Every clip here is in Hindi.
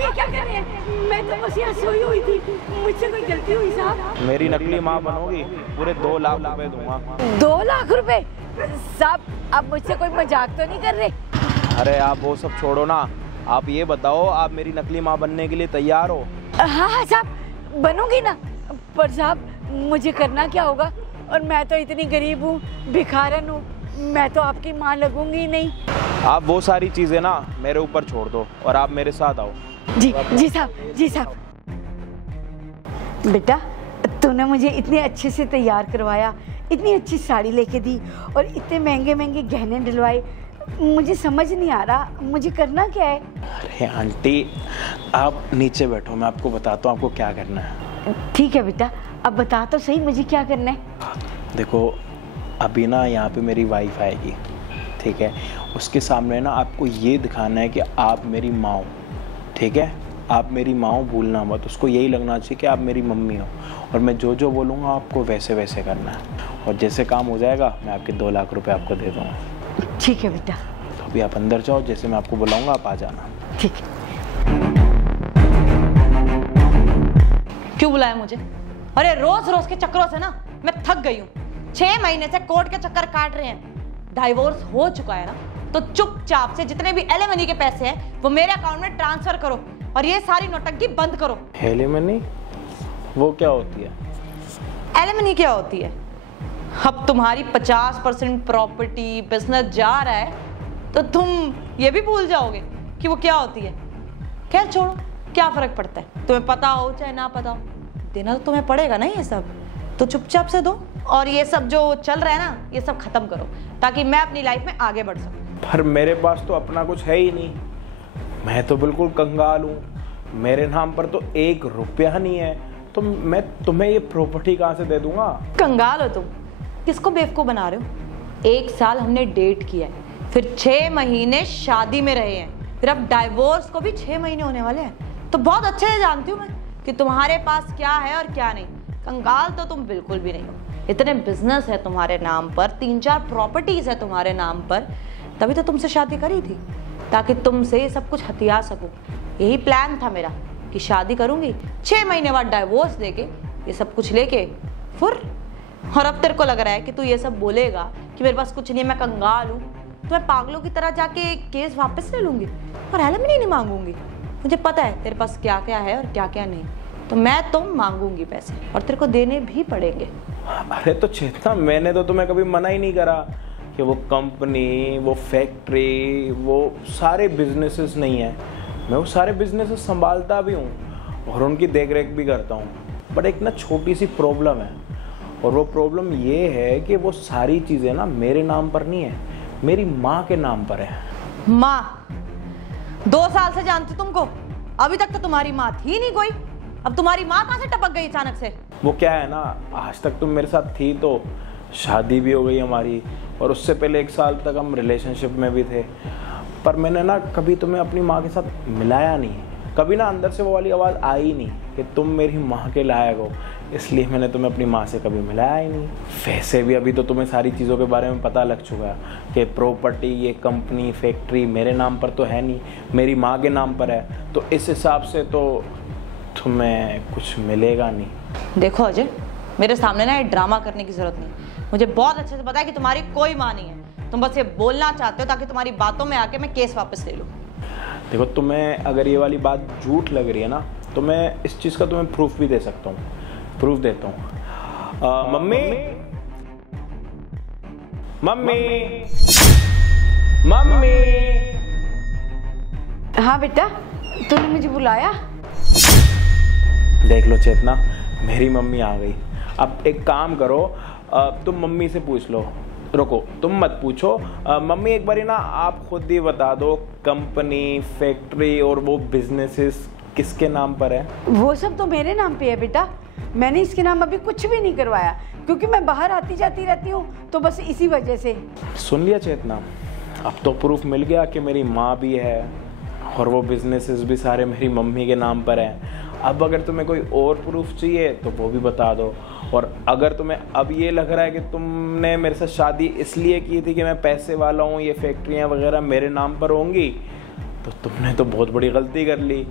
ये क्या कर रहे हैं? मैं तो बस यहाँ सोई हुई थी, मुझसे कोई गलती हुई साहब? मेरी नकली माँ बनोगी, पूरे 2 लाख रुपए दूंगा। 2 लाख रुपए? साहब आप मुझसे कोई मजाक तो नहीं कर रहे? अरे आप वो सब छोड़ो ना, आप ये बताओ आप मेरी नकली माँ बनने के लिए तैयार हो? हाँ हाँ साहब बनूंगी ना, पर साहब मुझे करना क्या होगा? और मैं तो इतनी गरीब हूँ, भिखारन हूँ, मैं तो आपकी माँ लगूंगी नहीं। आप वो सारी चीजें ना मेरे ऊपर छोड़ दो और आप मेरे साथ आओ। जी साहब, जी साहब। बेटा तूने मुझे इतने अच्छे से तैयार करवाया, इतनी अच्छी साड़ी लेके दी और इतने महंगे महंगे गहने दिलवाए, मुझे समझ नहीं आ रहा मुझे करना क्या है। अरे आंटी आप नीचे बैठो, मैं आपको बताता हूँ आपको क्या करना है। ठीक है बेटा, अब बता तो सही मुझे क्या करना है। देखो अभी ना यहाँ पे मेरी वाइफ आएगी, ठीक है? उसके सामने ना आपको ये दिखाना है कि आप मेरी माँ हो, ठीक है? आप मेरी माँ हो, भूलना मत। उसको यही लगना चाहिए कि आप मेरी मम्मी हो और मैं जो जो बोलूँगा आपको वैसे वैसे करना है। और जैसे काम हो जाएगा मैं आपके 2 लाख रुपए आपको दे दूँगा। ठीक है बेटा। तो अभी आप अंदर जाओ, जैसे मैं आपको बुलाऊँगा आप आ जाना। ठीक है। क्यों बुलाया मुझे? अरे रोज रोज के चक्करों से ना मैं थक गई हूँ। 6 महीने से कोर्ट के चक्कर काट रहे हैं। डाइवोर्स हो चुका है ना, तो चुपचाप से जितने भी एलिमनी के पैसे हैं वो मेरे अकाउंट में ट्रांसफर करो और ये सारी नौटंकी बंद करो। एलिमनी वो क्या होती है? एलिमनी क्या होती है? अब तुम्हारी 50% प्रॉपर्टी बिजनेस जा रहा है तो तुम ये भी भूल जाओगे कि वो क्या होती है। खैर छोड़ो, क्या फर्क पड़ता है, तुम्हें पता हो चाहे ना पता हो, देना तो तुम्हें पड़ेगा ना ये सब, तो चुपचाप से दो और ये सब जो चल रहा है ना ये सब खत्म करो ताकि मैं अपनी लाइफ में आगे बढ़ सकूं। पर मेरे पास तो अपना कुछ है ही नहीं, मैं तो बिल्कुल कंगाल हूँ, मेरे नाम पर तो 1 रुपया नहीं है, तो मैं तुम्हें ये प्रॉपर्टी कहाँ से दे दूंगा? कंगाल हो तुम? किसको बेवकूफ बना रहे हो? 1 साल हमने डेट किया है, फिर 6 महीने शादी में रहे हैं, फिर अब डाइवोर्स को भी 6 महीने होने वाले हैं, तो बहुत अच्छे से जानती हूँ मैं कि तुम्हारे पास क्या है और क्या नहीं। कंगाल तो तुम बिल्कुल भी नहीं हो। इतने बिजनेस है तुम्हारे नाम पर, 3-4 प्रॉपर्टीज है तुम्हारे नाम पर, तभी तो तुमसे शादी करी थी ताकि तुमसे सब कुछ हथिया सकूं। यही प्लान था मेरा कि शादी करूंगी, 6 महीने बाद डाइवोर्स देके ये सब कुछ लेके फिर। और अब तेरे को लग रहा है कि तू ये सब बोलेगा कि मेरे पास कुछ नहीं है, मैं कंगाल हूँ, तो मैं पागलों की तरह जाके केस वापस ले लूंगी और एलिमनी नहीं मांगूंगी। मुझे पता है तेरे पास क्या क्या है और क्या क्या नहीं, तो मैं तो मांगूंगी पैसे और तेरे को देने भी पड़ेंगे। अरे तो चेतना, मैंने तो तुम्हें कभी मना ही नहीं करा कि वो कंपनी, वो फैक्ट्री, वो सारे बिजनेसेस नहीं है। मैं वो सारे बिजनेसेस संभालता भी हूँ और उनकी देख रेख भी करता हूँ, बट एक ना छोटी सी प्रॉब्लम है, और वो प्रॉब्लम ये है कि वो सारी चीज़ें ना मेरे नाम पर नहीं है, मेरी माँ के नाम पर है। माँ? 2 साल से जानती तुमको, अभी तक तो तुम्हारी माँ थी नहीं कोई, अब तुम्हारी माँ कहाँ से टपक गई अचानक से? वो क्या है ना, आज तक तुम मेरे साथ थी तो शादी भी हो गई हमारी, और उससे पहले 1 साल तक हम रिलेशनशिप में भी थे, पर मैंने ना कभी तुम्हें अपनी माँ के साथ मिलाया नहीं, कभी ना अंदर से वो वाली आवाज़ आई नहीं कि तुम मेरी माँ के लायक हो, इसलिए मैंने तुम्हें अपनी माँ से कभी मिलाया ही नहीं। वैसे भी अभी तो तुम्हें सारी चीज़ों के बारे में पता लग चुका है कि प्रॉपर्टी, ये कंपनी, फैक्ट्री मेरे नाम पर तो है नहीं, मेरी माँ के नाम पर है, तो इस हिसाब से तो तुम्हें कुछ मिलेगा नहीं। देखो अजय, मेरे सामने ना ये ड्रामा करने की जरूरत नहीं, मुझे बहुत अच्छे से पता है कि तुम्हारी कोई माँ नहीं है, तुम बस ये बोलना चाहते हो ताकि तुम्हारी बातों में आके मैं केस वापस ले लूँ। देखो तुम्हें अगर ये वाली बात झूठ लग रही है ना, तो मैं इस चीज़ का तुम्हें प्रूफ भी दे सकता हूँ, प्रूफ देता हूँ। Mummy mummy mummy. हाँ बेटा, तूने मुझे बुलाया? देख लो चेतना, मेरी मम्मी आ गई। अब एक काम करो, तुम मम्मी से पूछ लो। रुको, तुम मत पूछो, मम्मी एक बारी ना आप खुद ही बता दो, कंपनी, फैक्ट्री और वो बिजनेसेस किसके नाम पर है? वो सब तो मेरे नाम पे है बेटा, मैंने इसके नाम अभी कुछ भी नहीं करवाया, क्योंकि मैं बाहर आती जाती रहती हूँ, तो बस इसी वजह से। सुन लिया चेतना, अब तो प्रूफ मिल गया कि मेरी माँ भी है और वो बिजनेसेस भी सारे मेरी मम्मी के नाम पर हैं। अब अगर तुम्हें कोई और प्रूफ चाहिए तो वो भी बता दो, और अगर तुम्हें अब ये लग रहा है कि तुमने मेरे साथ शादी इसलिए की थी कि मैं पैसे वाला हूँ, ये फैक्ट्रियाँ वगैरह मेरे नाम पर होंगी, तो तुमने तो बहुत बड़ी गलती कर ली।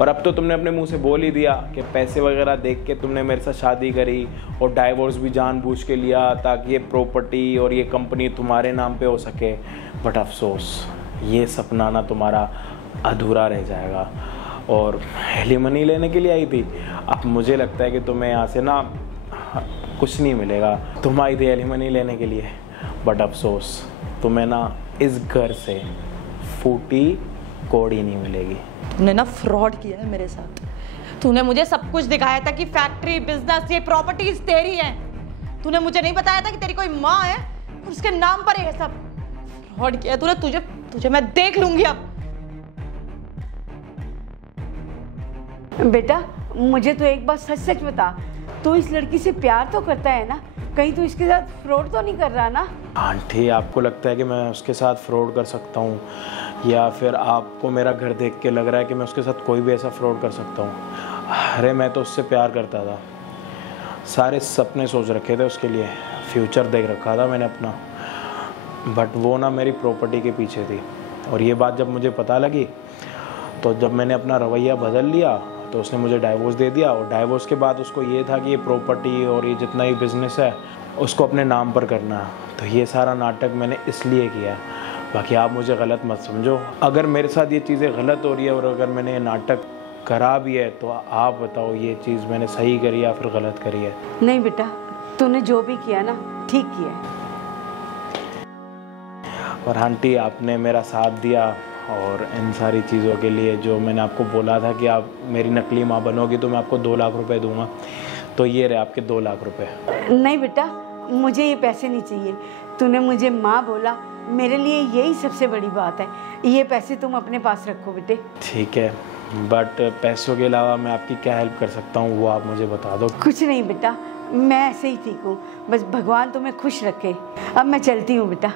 और अब तो तुमने अपने मुंह से बोल ही दिया कि पैसे वगैरह देख के तुमने मेरे साथ शादी करी और डाइवोर्स भी जानबूझ के लिया ताकि ये प्रॉपर्टी और ये कंपनी तुम्हारे नाम पे हो सके। बट अफसोस, ये सपना ना तुम्हारा अधूरा रह जाएगा। और एलिमनी लेने के लिए आई थी, अब मुझे लगता है कि तुम्हें यहाँ से ना कुछ नहीं मिलेगा। तुम आई थी एलिमनी लेने के लिए, बट अफसोस तुम्हें ना इस घर से फूटी कौड़ी नहीं मिलेगी। तूने ना फ्रॉड किया है मेरे साथ। तूने मुझे सब कुछ दिखाया था कि फैक्ट्री, बिजनेस, ये प्रॉपर्टीज तेरी है। तूने मुझे नहीं बताया था कि तेरी कोई माँ है और उसके नाम पर ये सब फ्रॉड किया तूने। तुझे मैं देख लूंगी अब। बेटा मुझे तो एक बात सच सच बता, तू इस लड़की से प्यार तो करता है ना? कहीं तू इसके साथ फ्रॉड तो नहीं कर रहा ना? आंटी, आपको लगता है कि मैं उसके साथ फ्रॉड कर सकता हूँ, या फिर आपको मेरा घर देख के लग रहा है कि मैं उसके साथ कोई भी ऐसा फ्रॉड कर सकता हूँ? अरे मैं तो उससे प्यार करता था, सारे सपने सोच रखे थे उसके लिए, फ्यूचर देख रखा था मैंने अपना। बट वो ना मेरी प्रॉपर्टी के पीछे थी। और ये बात जब मुझे पता लगी तो जब मैंने अपना रवैया बदल लिया तो उसने मुझे डाइवोर्स दे दिया। और डाइवोर्स के बाद उसको ये था कि ये प्रॉपर्टी और ये जितना ही बिज़नेस है उसको अपने नाम पर करना है। तो ये सारा नाटक मैंने इसलिए किया है। बाकी आप मुझे गलत मत समझो, अगर मेरे साथ ये चीज़ें गलत हो रही है और अगर मैंने ये नाटक करा भी है तो आप बताओ ये चीज़ मैंने सही करी या फिर गलत करी है? नहीं बेटा, तूने जो भी किया ना ठीक किया है। और आंटी, आपने मेरा साथ दिया और इन सारी चीज़ों के लिए जो मैंने आपको बोला था कि आप मेरी नकली माँ बनोगी तो मैं आपको 2 लाख रुपए दूंगा, तो ये रहे आपके 2 लाख रुपए। नहीं बेटा, मुझे ये पैसे नहीं चाहिए। तूने मुझे माँ बोला, मेरे लिए यही सबसे बड़ी बात है। ये पैसे तुम अपने पास रखो बेटे। ठीक है, बट पैसों के अलावा मैं आपकी क्या हेल्प कर सकता हूँ वो आप मुझे बता दो। कुछ नहीं बेटा, मैं ऐसे ही ठीक हूँ, बस भगवान तुम्हें खुश रखे। अब मैं चलती हूँ बेटा।